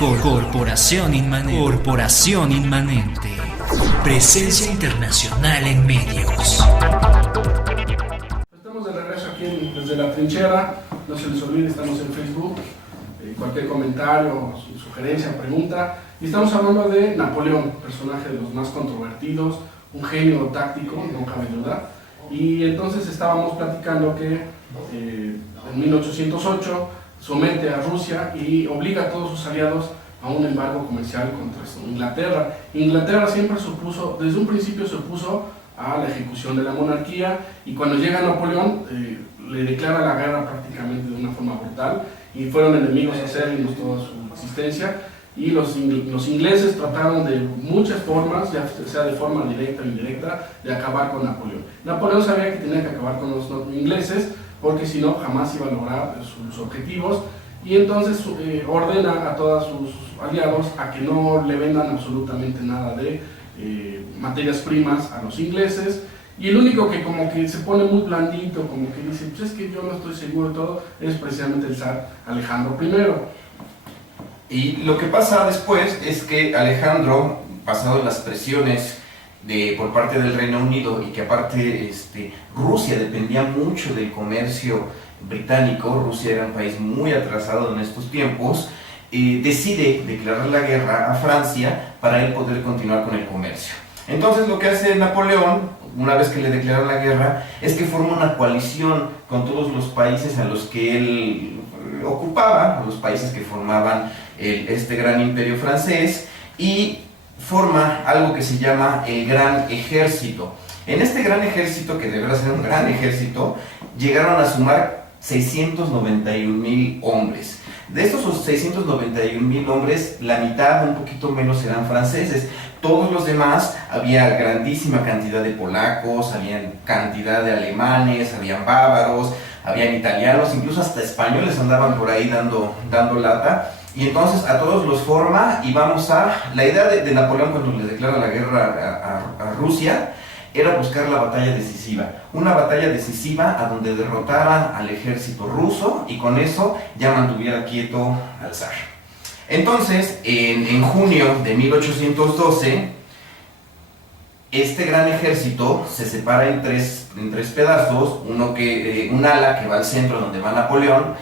Corporación Inmanente. Presencia internacional en medios. Estamos de regreso aquí desde la trinchera. No se les olvide, estamos en Facebook. Cualquier comentario, sugerencia, pregunta. Y estamos hablando de Napoleón, personaje de los más controvertidos, un genio táctico, no cabe duda. Y entonces estábamos platicando que en 1808 somete a Rusia y obliga a todos sus aliados a un embargo comercial contra Inglaterra. Inglaterra siempre desde un principio se opuso a la ejecución de la monarquía, y cuando llega Napoleón le declara la guerra prácticamente de una forma brutal, y fueron enemigos acérrimos toda su existencia. Y los ingleses trataron de muchas formas, ya sea de forma directa o indirecta, de acabar con Napoleón. Napoleón sabía que tenía que acabar con los ingleses, porque si no jamás iba a lograr sus objetivos, y entonces ordena a todos sus aliados a que no le vendan absolutamente nada de materias primas a los ingleses. Y el único que como que se pone muy blandito, como que dice, pues es que yo no estoy seguro de todo, es precisamente el zar Alejandro I. Y lo que pasa después es que Alejandro, pasado las presiones por parte del Reino Unido, y que aparte Rusia dependía mucho del comercio británico, Rusia era un país muy atrasado en estos tiempos, decide declarar la guerra a Francia para él poder continuar con el comercio. Entonces lo que hace Napoleón, una vez que le declara la guerra, es que forma una coalición con todos los países a los que él ocupaba, los países que formaban este gran imperio francés, y forma algo que se llama el Gran Ejército. En este Gran Ejército, que deberá ser un gran ejército, llegaron a sumar 691,000 hombres. De estos 691,000 hombres, la mitad, un poquito menos, eran franceses. Todos los demás, había grandísima cantidad de polacos, había cantidad de alemanes, habían bávaros, habían italianos, incluso hasta españoles andaban por ahí dando lata. Y entonces a todos los forma, y vamos a... La idea de Napoleón cuando le declara la guerra a Rusia era buscar la batalla decisiva. Una batalla decisiva a donde derrotaran al ejército ruso, y con eso ya mantuviera quieto al zar. Entonces, en junio de 1812, este gran ejército se separa en tres pedazos. Un ala que va al centro, donde va Napoleón,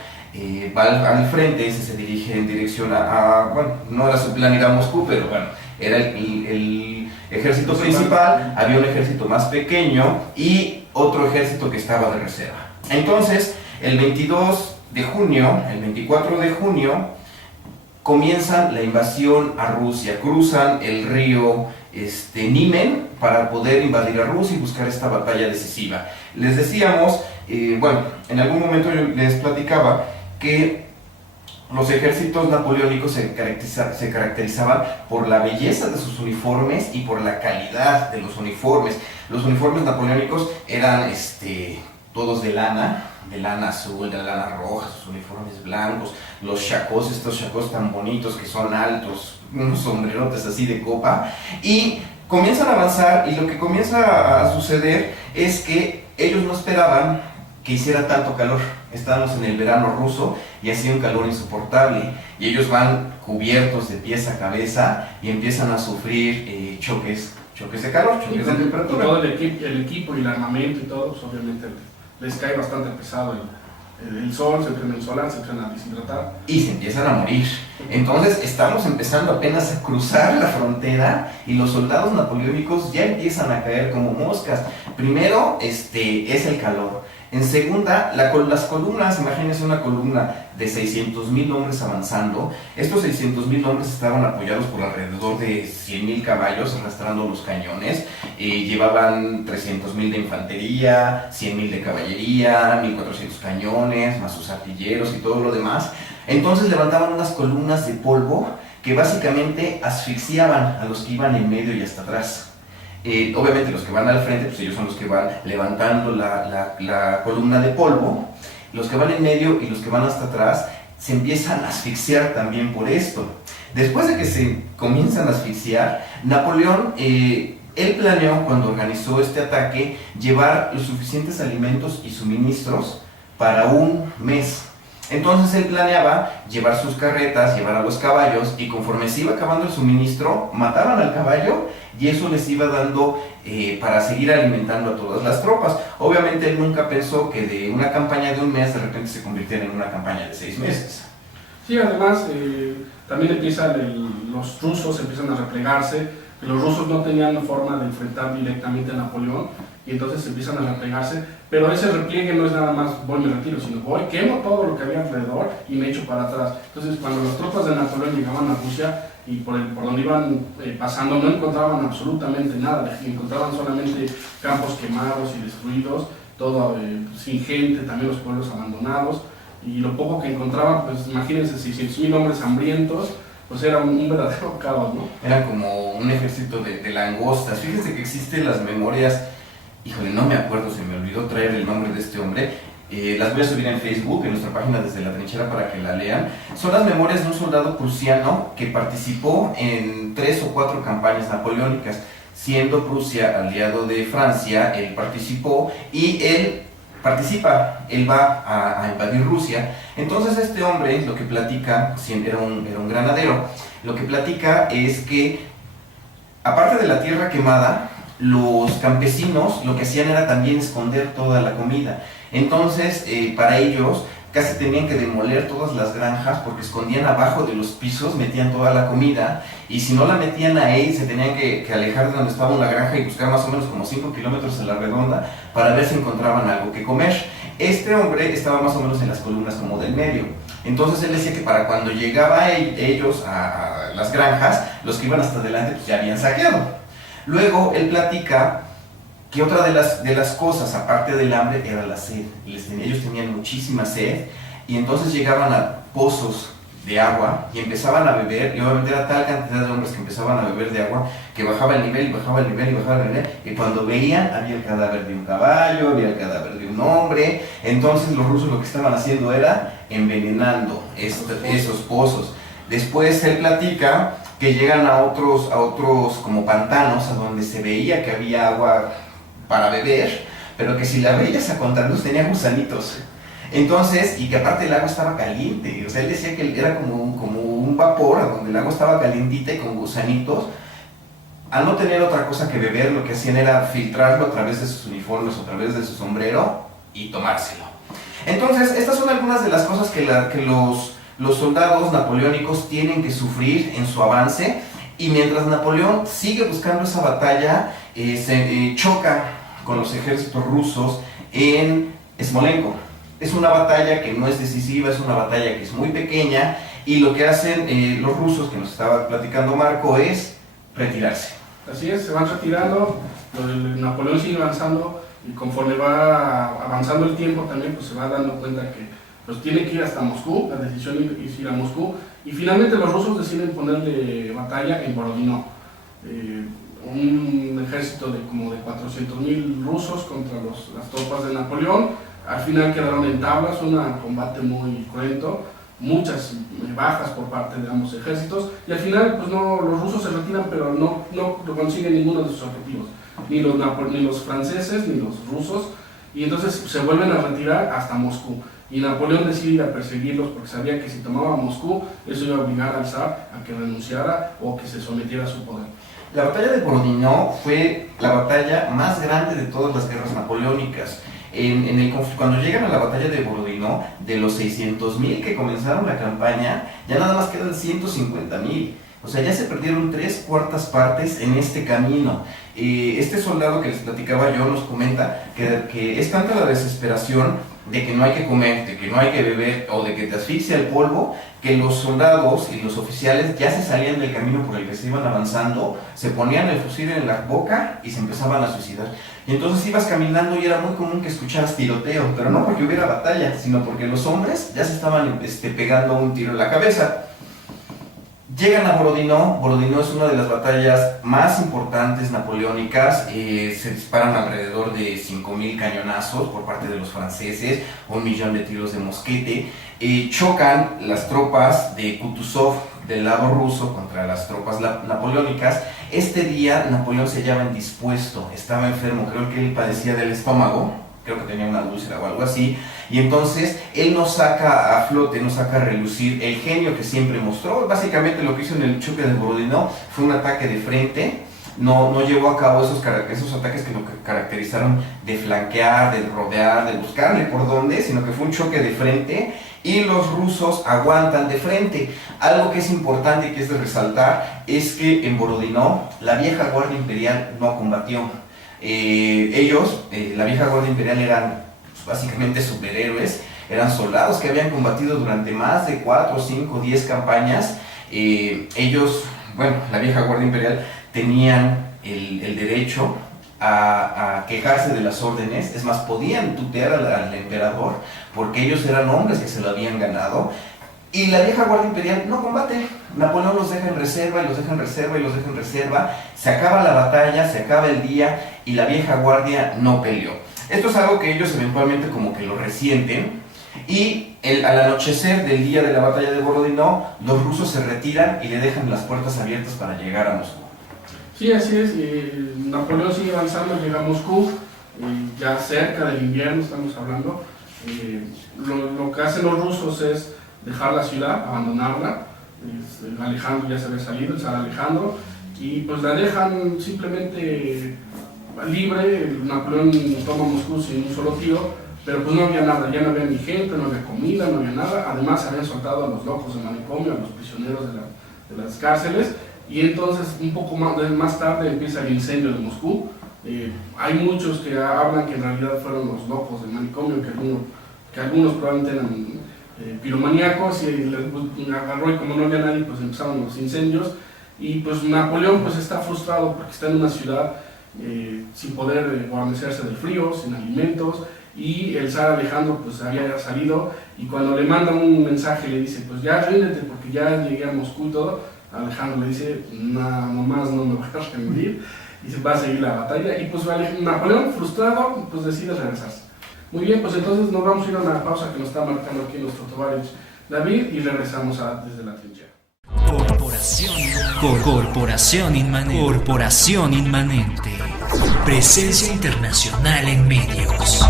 va al frente. Ese se dirige en dirección bueno, no era su plan ir a Moscú, pero bueno, era el ejército principal. Había un ejército más pequeño y otro ejército que estaba de reserva. Entonces, el 24 de junio, comienzan la invasión a Rusia. Cruzan el río Niemen para poder invadir a Rusia y buscar esta batalla decisiva. Les decíamos, bueno, en algún momento yo les platicaba que los ejércitos napoleónicos se caracterizaban por la belleza de sus uniformes y por la calidad de los uniformes. Los uniformes napoleónicos eran todos de lana azul, de lana roja, sus uniformes blancos, los chacos, estos chacos tan bonitos que son altos, unos sombrerotes así de copa, y comienzan a avanzar. Y lo que comienza a suceder es que ellos no esperaban que hiciera tanto calor. Estábamos en el verano ruso y hacía un calor insoportable, y ellos van cubiertos de pies a cabeza y empiezan a sufrir choques de calor, choques de temperatura. Todo el equipo y el armamento y todo, pues obviamente les cae bastante pesado el sol, se empiezan a insolar, se empiezan a deshidratar. Y se empiezan a morir. Entonces estamos empezando apenas a cruzar la frontera, y los soldados napoleónicos ya empiezan a caer como moscas. Primero es el calor. En segunda, las columnas, imagínense una columna de 600,000 hombres avanzando. Estos 600,000 hombres estaban apoyados por alrededor de 100,000 caballos arrastrando los cañones. Llevaban 300,000 de infantería, 100,000 de caballería, 1,400 cañones, más sus artilleros y todo lo demás. Entonces levantaban unas columnas de polvo que básicamente asfixiaban a los que iban en medio y hasta atrás. Obviamente los que van al frente, pues ellos son los que van levantando la columna de polvo. Los que van en medio y los que van hasta atrás se empiezan a asfixiar también por esto. Después de que se comienzan a asfixiar, Napoleón, él planeó, cuando organizó este ataque, llevar los suficientes alimentos y suministros para un mes. Entonces él planeaba llevar sus carretas, llevar a los caballos, y conforme se iba acabando el suministro, mataban al caballo y eso les iba dando para seguir alimentando a todas las tropas. Obviamente él nunca pensó que de una campaña de un mes de repente se convirtiera en una campaña de 6 meses. Sí, además también los rusos empiezan a replegarse. Los rusos no tenían forma de enfrentar directamente a Napoleón y entonces empiezan a replegarse, pero ese repliegue no es nada más voy, me retiro, sino voy, quemo todo lo que había alrededor y me echo para atrás. Entonces cuando las tropas de Napoleón llegaban a Rusia y por donde iban pasando no encontraban absolutamente nada, encontraban solamente campos quemados y destruidos, todo sin gente, también los pueblos abandonados, y lo poco que encontraban, pues imagínense, 600,000 hombres hambrientos, pues era un verdadero caos, ¿no? Era como un ejército de langostas. Fíjense que existen las memorias, híjole, no me acuerdo, se me olvidó traer el nombre de este hombre, las voy a subir en Facebook, en nuestra página Desde la Trinchera, para que la lean. Son las memorias de un soldado prusiano que participó en 3 o 4 campañas napoleónicas. Siendo Prusia aliado de Francia, él participó y él va a invadir Rusia. Entonces este hombre lo que platica, era un granadero, lo que platica es que aparte de la tierra quemada, los campesinos lo que hacían era también esconder toda la comida. Entonces para ellos casi tenían que demoler todas las granjas porque escondían abajo de los pisos, metían toda la comida, y si no la metían ahí se tenían que alejar de donde estaba la granja y buscar más o menos como 5 kilómetros a la redonda para ver si encontraban algo que comer. Este hombre estaba más o menos en las columnas como del medio. Entonces él decía que para cuando llegaba ellos a las granjas, los que iban hasta adelante pues ya habían saqueado. Luego él platica que otra de las cosas, aparte del hambre, era la sed. Ellos tenían muchísima sed y entonces llegaban a pozos de agua y empezaban a beber, y obviamente era tal cantidad de hombres que empezaban a beber de agua que bajaba el nivel y bajaba el nivel y bajaba el nivel, y cuando veían había el cadáver de un caballo, había el cadáver de un hombre. Entonces los rusos lo que estaban haciendo era envenenando esos pozos. Después él platica que llegan a otros como pantanos a donde se veía que había agua para beber, pero que si la veías a contraluz tenía gusanitos. Entonces, y que aparte el agua estaba caliente, o sea, él decía que era como un vapor, donde el agua estaba calientita y con gusanitos. Al no tener otra cosa que beber, lo que hacían era filtrarlo a través de sus uniformes, a través de su sombrero, y tomárselo. Entonces, estas son algunas de las cosas que los soldados napoleónicos tienen que sufrir en su avance, y mientras Napoleón sigue buscando esa batalla, se choca con los ejércitos rusos en Smolensk. Es una batalla que no es decisiva, es una batalla que es muy pequeña, y lo que hacen los rusos, que nos estaba platicando Marco, es retirarse. Así es, se van retirando, Napoleón sigue avanzando, y conforme va avanzando el tiempo también pues se va dando cuenta que pues tiene que ir hasta Moscú. La decisión es ir a Moscú, y finalmente los rusos deciden ponerle batalla en Borodino. Un ejército de como de 400,000 rusos contra las tropas de Napoleón. Al final quedaron en tablas, un combate muy cruento, muchas bajas por parte de ambos ejércitos, y al final pues los rusos se retiran, pero no consiguen ninguno de sus objetivos, ni los franceses ni los rusos, y entonces se vuelven a retirar hasta Moscú. Y Napoleón decide ir a perseguirlos porque sabía que si tomaba Moscú, eso iba a obligar al zar a que renunciara o que se sometiera a su poder. La batalla de Borodino fue la batalla más grande de todas las guerras napoleónicas. Cuando llegan a la batalla de Borodino, de los 600,000 que comenzaron la campaña, ya nada más quedan 150,000. O sea, ya se perdieron 3/4 partes en este camino. Este soldado que les platicaba yo nos comenta que es tanta la desesperación de que no hay que comer, de que no hay que beber o de que te asfixia el polvo, que los soldados y los oficiales ya se salían del camino por el que se iban avanzando, se ponían el fusil en la boca y se empezaban a suicidar. Y entonces ibas caminando y era muy común que escucharas tiroteo, pero no porque hubiera batalla, sino porque los hombres ya se estaban pegando un tiro en la cabeza. Llegan a Borodino. Borodino es una de las batallas más importantes napoleónicas. Se disparan alrededor de 5,000 cañonazos por parte de los franceses, 1,000,000 de tiros de mosquete. Chocan las tropas de Kutuzov del lado ruso contra las tropas napoleónicas. Este día Napoleón se hallaba indispuesto, estaba enfermo, creo que él padecía del estómago, creo que tenía una úlcera o algo así, y entonces él no saca a flote, no saca a relucir el genio que siempre mostró. Básicamente lo que hizo en el choque de Borodino fue un ataque de frente, no llevó a cabo esos ataques que lo caracterizaron de flanquear, de rodear, de buscarle por dónde, sino que fue un choque de frente, y los rusos aguantan de frente. Algo que es importante y que es de resaltar es que en Borodino la vieja guardia imperial no combatió. La vieja guardia imperial eran básicamente superhéroes, eran soldados que habían combatido durante más de 4, 5, 10 campañas. La vieja guardia imperial tenían el derecho a quejarse de las órdenes, es más, podían tutear al emperador porque ellos eran hombres que se lo habían ganado, y la vieja guardia imperial no combate. Napoleón los deja en reserva y los deja en reserva y los deja en reserva, se acaba la batalla, se acaba el día y la vieja guardia no peleó. Esto es algo que ellos eventualmente como que lo resienten, y al anochecer del día de la batalla de Borodino, los rusos se retiran y le dejan las puertas abiertas para llegar a Moscú. Sí, así es. Napoleón sigue avanzando, llega a Moscú, ya cerca del invierno estamos hablando. Lo que hacen los rusos es dejar la ciudad, abandonarla. Alejandro ya se había salido, el zar Alejandro, y pues la dejan simplemente libre. Napoleón toma Moscú sin un solo tiro, pero pues no había nada, ya no había ni gente, no había comida, no había nada. Además habían soltado a los locos de manicomio, a los prisioneros de las cárceles, y entonces un poco más tarde empieza el incendio de Moscú. Hay muchos que hablan que en realidad fueron los locos del manicomio, que algunos probablemente eran piromaníacos, y les agarró, y como no había nadie, pues empezaron los incendios. Y pues Napoleón pues está frustrado porque está en una ciudad sin poder guarecerse del frío, sin alimentos, y el zar Alejandro pues había salido, y cuando le mandan un mensaje le dice pues ya ríndete porque ya llegué a Moscú y todo, Alejandro le dice nomás no me voy a rendir, y se va a seguir la batalla. Y pues Napoleón, frustrado, pues decide regresarse. Muy bien, pues entonces nos vamos a ir a una pausa que nos está marcando aquí nuestro tovarich David, y regresamos desde la trinchera. Corporación Inmanente. Presencia internacional en medios.